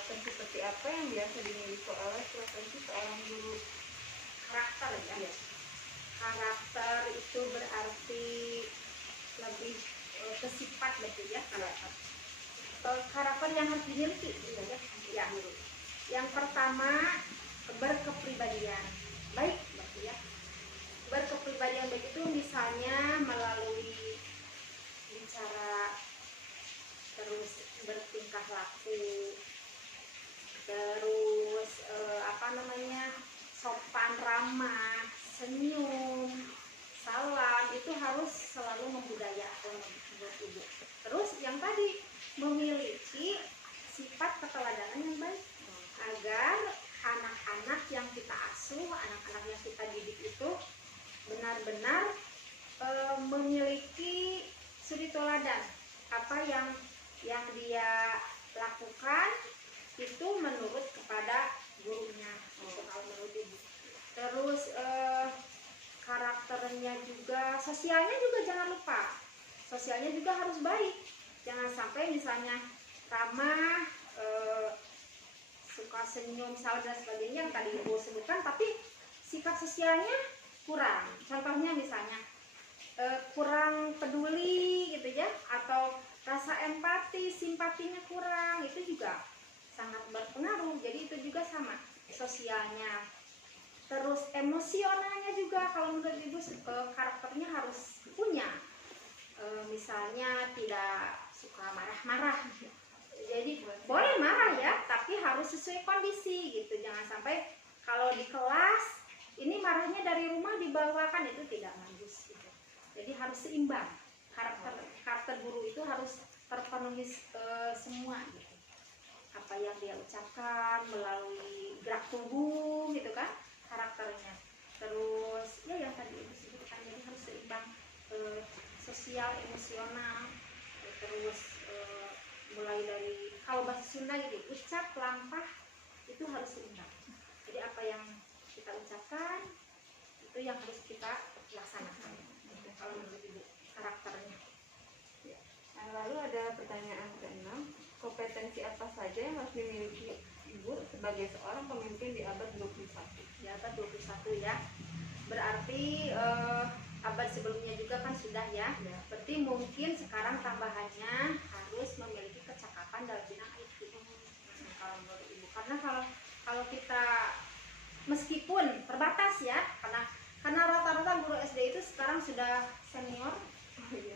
karakter seperti apa yang biasa dimiliki oleh profesi seorang guru? Karakter ya. Iya. Karakter itu berarti lebih ke sifat betul ya, karakter. Karakter yang harus dimiliki gitu ya. Ya. Yang pertama, berkepribadian baik betul ya. Berkepribadian baik itu misalnya melalui bicara, terus bertingkah laku, terus sopan ramah, senyum, salam, itu harus selalu membudayakan menurut ibu. Terus yang tadi, memiliki sifat keteladanan yang baik agar anak-anak yang kita asuh, anak-anak yang kita didik itu benar-benar memiliki suri teladan. Apa yang dia lakukan itu menurut kepada gurunya, kalau menurut ibu. Terus karakternya juga, sosialnya juga jangan lupa, sosialnya juga harus baik. Jangan sampai misalnya ramah, suka senyum, salam dan sebagainya yang tadi ibu sebutkan, tapi sikap sosialnya kurang. Contohnya misalnya kurang peduli gitu ya, atau rasa empati, simpatinya kurang, itu juga sangat berpengaruh. Jadi itu juga sama sosialnya. Terus emosionalnya juga, kalau menurut ibu karakternya harus punya. Misalnya tidak suka marah-marah. Jadi boleh marah ya, tapi harus sesuai kondisi gitu. Jangan sampai kalau di kelas ini marahnya dari rumah dibawakan, itu tidak bagus gitu. Jadi harus seimbang. Karakter guru itu harus terpenuhi semua gitu. Apa yang dia ucapkan melalui gerak tubuh gitu kan, karakternya. Terus ya yang tadi ibu sebutkan, jadi harus seimbang, sosial, emosional. Terus mulai dari, kalau bahasa Sunda gitu, ucap lampah itu harus seimbang. Jadi apa yang kita ucapkan itu yang harus kita laksanakan. Kalau menurut ibu karakternya. Nah, lalu ada pertanyaan ke-6, kompetensi apa saja yang harus dimiliki ibu sebagai seorang pemimpin di abad 21? Di abad 21 ya. Berarti abad sebelumnya juga kan sudah ya. Berarti mungkin sekarang tambahannya harus memiliki kecakapan dalam bidang IT. Kalau menurut ibu, karena kalau kita meskipun terbatas ya, karena rata-rata guru SD itu sekarang sudah senior,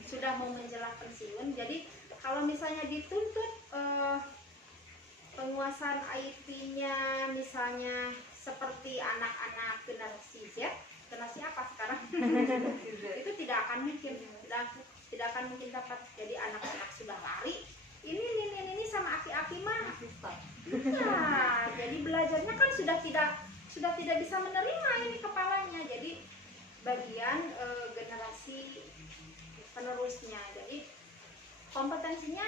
sudah mau menjelang pensiun. Jadi kalau misalnya dituntut penguasaan IT-nya misalnya seperti anak-anak generasi Z, generasi apa sekarang? Itu tidak akan mungkin, tidak akan mungkin dapat. Jadi anak-anak sudah lari, ini sama aki-aki mah. Nah, jadi belajarnya kan sudah tidak bisa menerima ini kepalanya. Jadi bagian generasi penerusnya. Jadi kompetensinya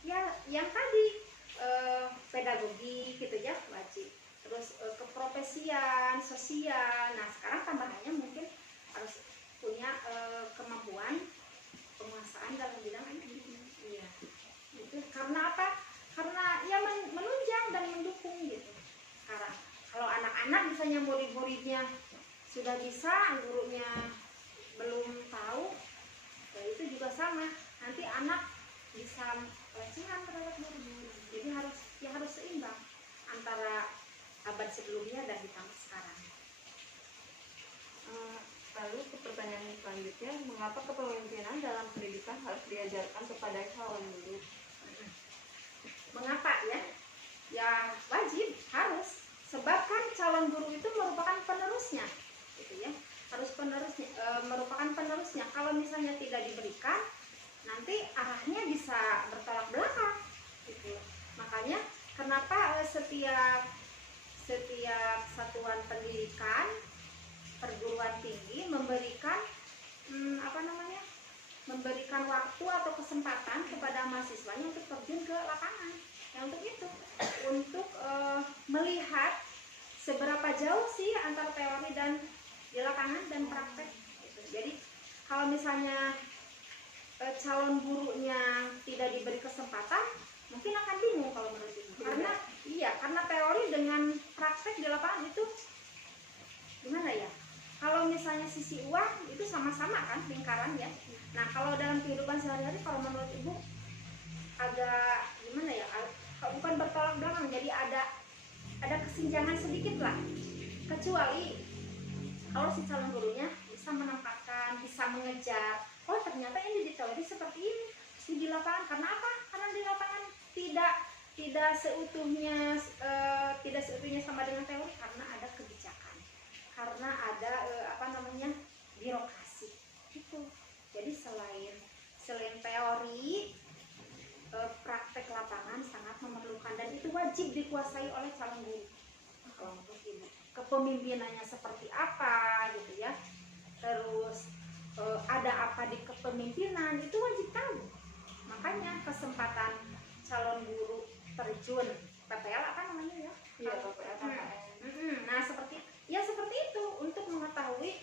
ya yang tadi, pedagogi gitu ya, wajib. Terus keprofesian, sosial. Nah sekarang tambahannya mungkin harus punya kemampuan penguasaan dalam bidang IT. Iya. Itu karena apa? Karena ya menunjang dan mendukung gitu. Sekarang kalau anak-anak misalnya murid-muridnya sudah bisa, gurunya belum tahu, ya itu juga sama. Nanti anak bisa pelecehan terhadap guru. Jadi harus seimbang antara abad sebelumnya dan ditambah sekarang. Lalu ke pertanyaan selanjutnya, mengapa kepemimpinan dalam pendidikan harus diajarkan kepada calon guru? Mengapa ya? Ya wajib, harus. Sebab kan calon guru itu merupakan penerusnya, gitu ya. Harus merupakan penerusnya. Kalau misalnya tidak diberikan, nanti arahnya bisa bertolak belakang, gitu. Makanya kenapa setiap satuan pendidikan perguruan tinggi memberikan memberikan waktu atau kesempatan kepada mahasiswanya untuk terjun ke lapangan. Ya untuk itu, untuk melihat seberapa jauh sih antara teori dan di lapangan dan praktek. Gitu. Jadi kalau misalnya calon gurunya tidak diberi kesempatan, mungkin akan bingung kalau menurut ibu. Karena sama-sama kan lingkaran ya. Nah kalau dalam kehidupan sehari-hari kalau menurut ibu agak gimana ya, bukan bertolak belakang, jadi ada kesenjangan sedikit lah, kecuali kalau si calon gurunya bisa menempatkan, bisa mengejar, oh ternyata ini di teori seperti ini, di lapangan karena apa? Karena di lapangan tidak seutuhnya sama dengan teori, karena ada kebijakan, karena ada birokrasi gitu. Jadi selain teori, praktek lapangan sangat memerlukan, dan itu wajib dikuasai oleh calon guru. Kalau menurut ibu, kepemimpinannya seperti apa gitu ya, terus ada apa di kepemimpinan itu wajib tahu. Makanya kesempatan calon guru terjun PPL apa namanya ya? Iya, PPL. Nah seperti itu untuk mengetahui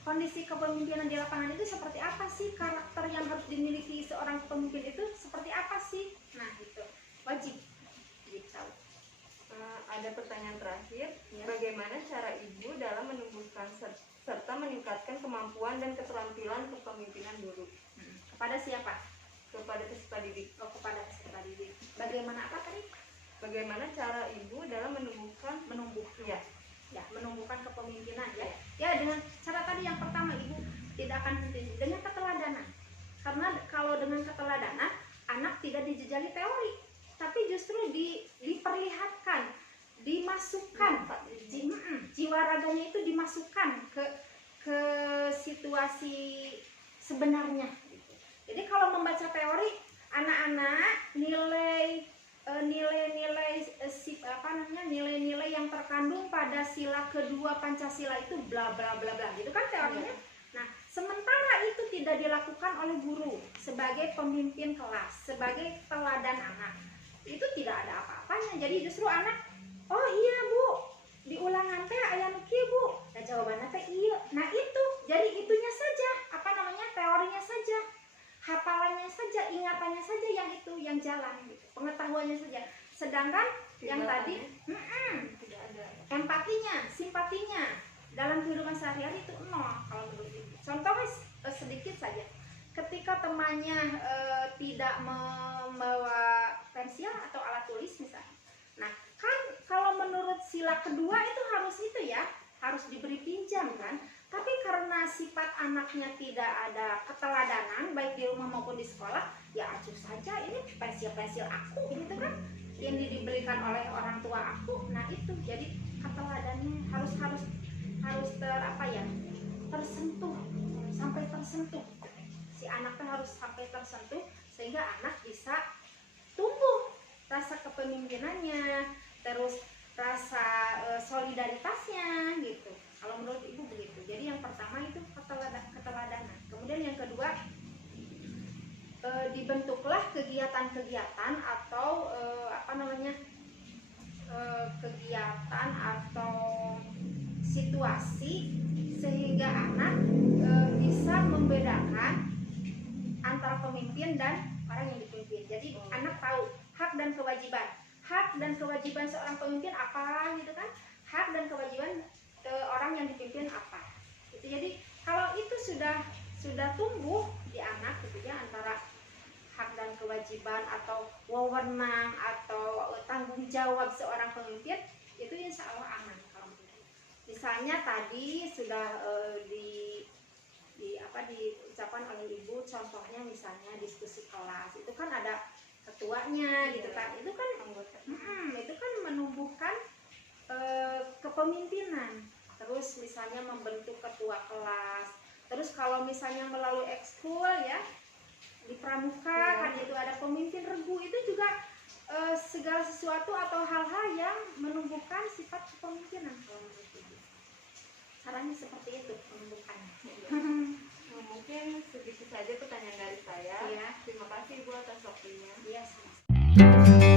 kondisi kepemimpinan di lapangan itu seperti apa sih, karakter yang harus dimiliki seorang pemimpin itu seperti apa sih. Nah itu wajib tahu. Ada pertanyaan terakhir, Ya. bagaimana cara ibu dalam menumbuhkan serta meningkatkan kemampuan dan keterampilan kepemimpinan guru? Kepada siapa? Kepada peserta didik. Oh, kepada peserta didik. Bagaimana apa tadi? Bagaimana cara ibu dalam menumbuhkan kepemimpinan ya dengan cara tadi yang pertama, ibu tidak akan henti dengan keteladanan, karena kalau dengan keteladanan anak tidak dijejali teori, tapi justru diperlihatkan, dimasukkan, jiwa raganya itu dimasukkan ke situasi sebenarnya gitu. Jadi kalau membaca teori, anak-anak nilai-nilai yang terkandung pada sila kedua Pancasila itu bla bla bla bla gitu kan teorinya. Nah, sementara itu tidak dilakukan oleh guru sebagai pemimpin kelas, sebagai teladan anak, itu tidak ada apa-apanya. Jadi justru anak, oh iya bu, diulangan teh aya nu kieu bu, nah jawabannya teh iya. Nah itu, jadi itunya saja, teorinya saja, hafalannya saja, ingatannya saja yang jalan gitu, pengetahuannya saja. Sedangkan yang tadi tidak ada empatinya, simpatinya dalam kehidupan sehari-hari itu nol kalau menurut ibu. Contohnya sedikit saja, ketika temannya tidak membawa pensil atau alat tulis misalnya. Nah kan kalau menurut sila kedua itu harus diberi pinjam kan. Tapi karena sifat anaknya tidak ada keteladanan baik di rumah maupun di sekolah, ya acuh saja ini pensil aku gitu kan, yang diberikan oleh orang tua aku. Nah itu jadi keteladannya harus tersentuh, sampai tersentuh. Si anaknya harus sampai tersentuh sehingga anak bisa tumbuh rasa kepemimpinannya, terus rasa solidaritasnya gitu. Kalau menurut ibu begitu. Jadi yang pertama itu keteladanan. Kemudian yang kedua, dibentuklah kegiatan-kegiatan atau kegiatan atau situasi sehingga anak bisa membedakan antara pemimpin dan orang yang dipimpin. Jadi anak tahu hak dan kewajiban seorang pemimpin apa gitu kan, hak dan kewajiban orang yang dipimpin apa gitu. Jadi kalau itu sudah tumbuh di anak gitu ya, antara hak dan kewajiban atau wewenang atau tanggung jawab seorang pemimpin, itu insya Allah aman. Kalau misalnya tadi sudah diucapkan oleh ibu, contohnya misalnya diskusi kelas, itu kan ada ketuanya gitu kan, itu kan menumbuhkan kepemimpinan. Terus misalnya membentuk ketua kelas, terus kalau misalnya melalui ekskul ya di pramuka kan itu ada pemimpin regu, itu juga segala sesuatu atau hal-hal yang menumbuhkan sifat kepemimpinan. Kalau menurut ibu caranya seperti itu menumbuhkannya. Mungkin segitu saja pertanyaan dari saya. Ya. Terima kasih ibu atas waktunya. Iya, sama-sama.